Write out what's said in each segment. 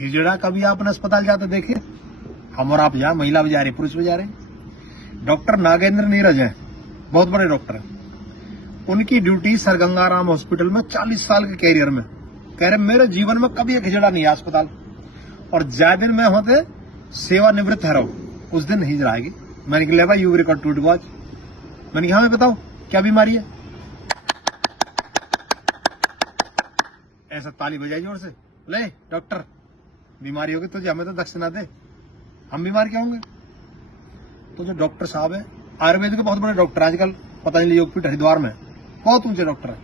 हिजड़ा कभी आपने अस्पताल जाते देखे? हम और आप जा, महिला भी जा रही, पुरुष भी जा रहे। डॉक्टर नागेंद्र नीरज हैं, बहुत बड़े डॉक्टर हैं। उनकी ड्यूटी सर गंगाराम हॉस्पिटल में 40 साल के कैरियर में, कह रहे मेरे जीवन में कभी एक हिजड़ा नहीं है अस्पताल, और ज्यादा दिन में होते सेवानिवृत्त है रहो, उस दिन नहीं हिजड़ाएगी। मैंने कहा भाई यू रिकॉर्ड टूट गॉज। मैंने कहा हमें बताओ क्या बीमारी है? ऐसा ताली बजाई जोर से, ले डॉक्टर बीमारी होगी तुझे, हमें तो दक्षिणा दे, हम बीमार क्या होंगे? तो जो डॉक्टर साहब है, आयुर्वेद के बहुत बड़े डॉक्टर आजकल पतंजलि योगपीठ हरिद्वार में बहुत ऊंचे डॉक्टर है,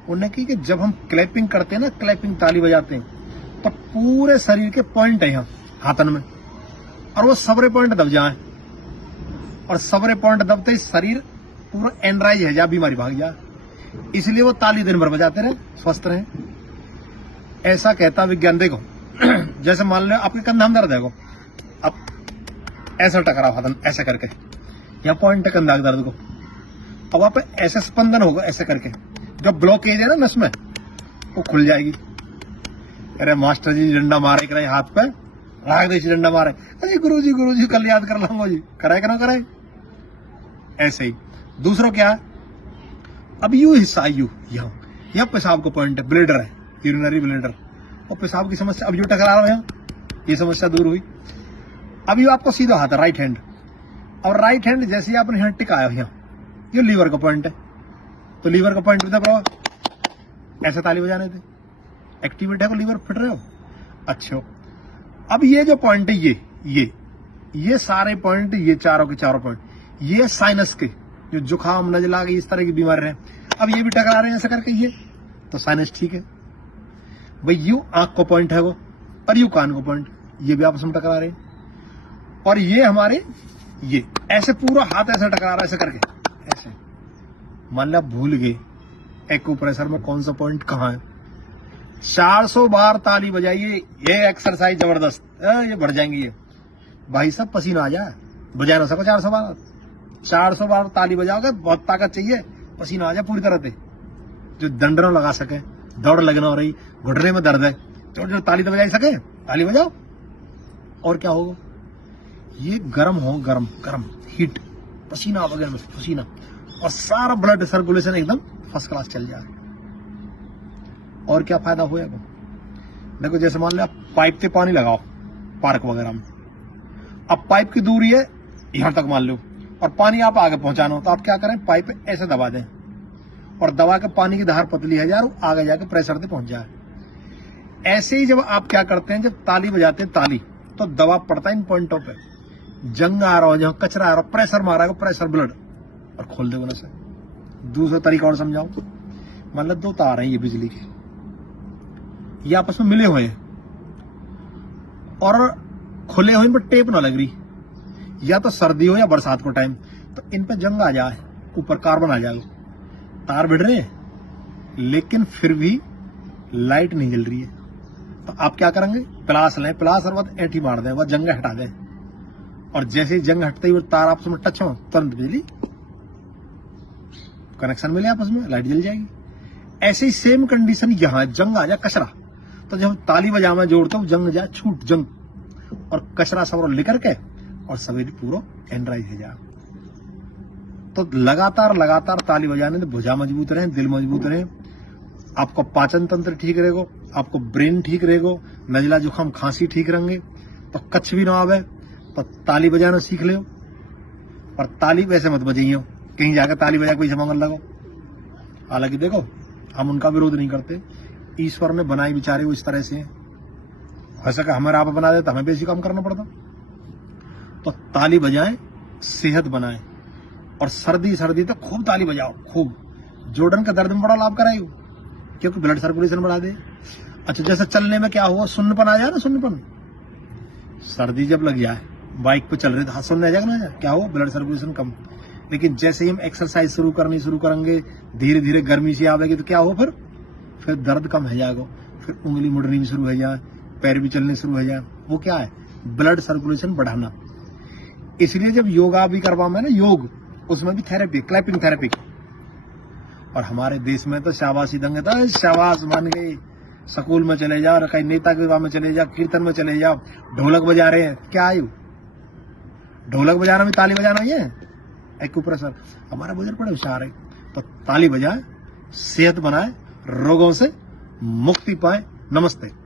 उन्होंने कही कि जब हम क्लैपिंग करते हैं ना, क्लैपिंग ताली बजाते हैं, तो पूरे शरीर के पॉइंट है यहाँ हाथन में, और वो सबरे पॉइंट दब जाए, और सबरे पॉइंट दबते ही शरीर पूरा एनराइज है जा, बीमारी भाग जाए, इसलिए वो ताली दिन भर बजाते रहे, स्वस्थ रहे। ऐसा कहता विज्ञान। देखो जैसे मान लो आपके कंधा में दर्द है, अब ऐसा टकराव हाथन ऐसा करके, यहाँ पॉइंट है कंधा के दर्द को, अब आप ऐसे स्पंदन होगा ऐसे करके, जो ब्लॉकेज है ना नस में वो खुल जाएगी। अरे मास्टर जी डंडा मारे कराए हाथ पे, राग देशी डंडा मारे, अरे गुरु जी कल याद कर लाऊंगा जी, कराए कि ना कराए? ऐसे ही दूसरों क्या है, अब यू हिस्सा यू यहाँ पेशाब का पॉइंट है, ब्लेडर है, यूरिनरी ब्लेडर, और पेशाब की समस्या, अब यू टकरा रहा है, ये समस्या दूर हुई। अब यू आपको सीधा हाथ है राइट हैंड, और राइट हैंड जैसे ही आपने यहाँ टिकाया यहाँ, ये लीवर का पॉइंट है, तो लीवर का पॉइंट भी दबाओ, ऐसे ताली बजाने थे, एक्टिवेट है को लीवर फिट रहे हो। अच्छा अब ये जो पॉइंट है, ये सारे पॉइंट, ये चारों के चारों पॉइंट, ये साइनस के जो जुकाम नजला इस तरह की बीमारी है, अब ये भी टकरा रहे हैं ऐसा करके, ये तो साइनस ठीक है भाई। यू आंख को पॉइंट है वो, और यू कान को पॉइंट, ये भी आपस में टकरा रहे हैं, और ये हमारे ये ऐसे पूरा हाथ ऐसे टकरा रहा है ऐसे करके, ऐसे मान लो भूल गए एक्यूप्रेशर में कौन सा पॉइंट कहाँ है। 400 बार ताली बजाइए, ये एक्सरसाइज जबरदस्त, ये बढ़ जाएंगी ये भाई साहब, पसीना आ जाए, बजा ना सको 400 बार ताली बजाओगे, बहुत ताकत चाहिए, पसीना आ जाए पूरी तरह से, जो दंडनों लगा सके, दौड़ लगना हो रही, घुटने में दर्द है, जो ताली तो बजा सके, ताली बजाओ। और क्या होगा, ये गर्म हो, गर्म हीट, पसीना वगैरह में पसीना, और सारा ब्लड सर्कुलेशन एकदम फर्स्ट क्लास चल जाए। और क्या फायदा होएगा? देखो जैसे मान लो आप पाइप से पानी लगाओ पार्क वगैरह में, अब पाइप की दूरी है यहां तक मान लो, और पानी आप आगे पहुंचाना हो, तो आप क्या करें, पाइप ऐसे दबा दें, और दबा के पानी की धार पतली है यार, आगे जाके प्रेशर से पहुंच जाए। ऐसे ही जब आप क्या करते हैं, जब ताली बजाते हैं ताली, तो दबाव पड़ता है इन पॉइंटों पे, जंग आ रहा हो, जहां कचरा आ रहा हो, प्रेशर मारा, प्रेशर ब्लड, और खोल दे से। दूसरा तरीका और समझाओ, मतलब 2 तार हैं ये बिजली के, ये आपस में मिले हुए हैं, और खुले हुए, इन पर टेप ना लग रही, या तो सर्दी हो या बरसात को टाइम, तो इन पर जंग आ जाए, ऊपर कार्बन आ जाएगा, तार भिड़ रहे हैं लेकिन फिर भी लाइट नहीं जल रही है, तो आप क्या करेंगे, प्लास लें, प्लास और वह ऐंठी मार दें, वह जंग हटा दें, और जैसे ही जंग हटते ही वो तार आपस में टच हो, तुरंत बिजली कनेक्शन मिले आपस में, लाइट जल जाएगी। ऐसे ही सेम कंडीशन यहां, जंग आ जाए कचरा, तो जब ताली बजावे जोड़ते हो, जंग जाए छूट जंग, और कचरा सब लेकर के, और सवेरे पूरा एनराइज हो जाए। तो लगातार ताली बजाने से भुजा मजबूत रहे, दिल मजबूत रहे, आपका पाचन तंत्र ठीक रहेगा, आपको ब्रेन ठीक रहेगा, नजला जुकाम खांसी ठीक रहेंगे, तो कच्छ भी ना आवे, तो ताली बजाना सीख ले। और ताली वैसे मत बजाइयो, कहीं जाकर ताली बजा कोई मंगल लगो। हालांकि देखो हम उनका विरोध नहीं करते, ईश्वर ने बनाई बेचारे वो इस तरह से, हो सका हमारे आप बना देता, हमें बेसी काम करना पड़ता। तो ताली बजाएं, सेहत बनाएं, और सर्दी तो खूब ताली बजाओ, खूब। जोड़न का दर्द में बड़ा लाभ कराएगा, क्योंकि ब्लड सर्कुलेशन बढ़ा दे। अच्छा जैसे चलने में क्या हुआ, सुन्नपन आ जाए ना, सुन्नपन, सर्दी जब लग जाए, बाइक पे चल रहे तो सुनने आ जाएगा ना, क्या हो, ब्लड सर्कुलेशन कम। लेकिन जैसे ही हम एक्सरसाइज शुरू करेंगे, धीरे धीरे गर्मी से आवेगी, तो क्या हो, फिर दर्द कम हो जाएगा, फिर उंगली मुड़नी भी शुरू हो जाए, पैर भी चलने शुरू हो जाए। वो क्या है, ब्लड सर्कुलेशन बढ़ाना। इसलिए जब योगा भी करवा में ना, योग, उसमें भी थेरेपी, क्लैपिंग थेरेपी। और हमारे देश में तो शाबाशी दंगे था, शाबाश मान गए, स्कूल में चले जाओ, कहीं नेता के विवाह में चले जाओ, कीर्तन में चले जाओ, ढोलक बजा रहे हैं, क्या आयु? ढोलक बजाना भी ताली बजाना ही है। एक्यूप्रेशर। हमारा बुजुर्ग बड़े होशियार है, तो ताली बजाए, सेहत बनाए, रोगों से मुक्ति पाए। नमस्ते।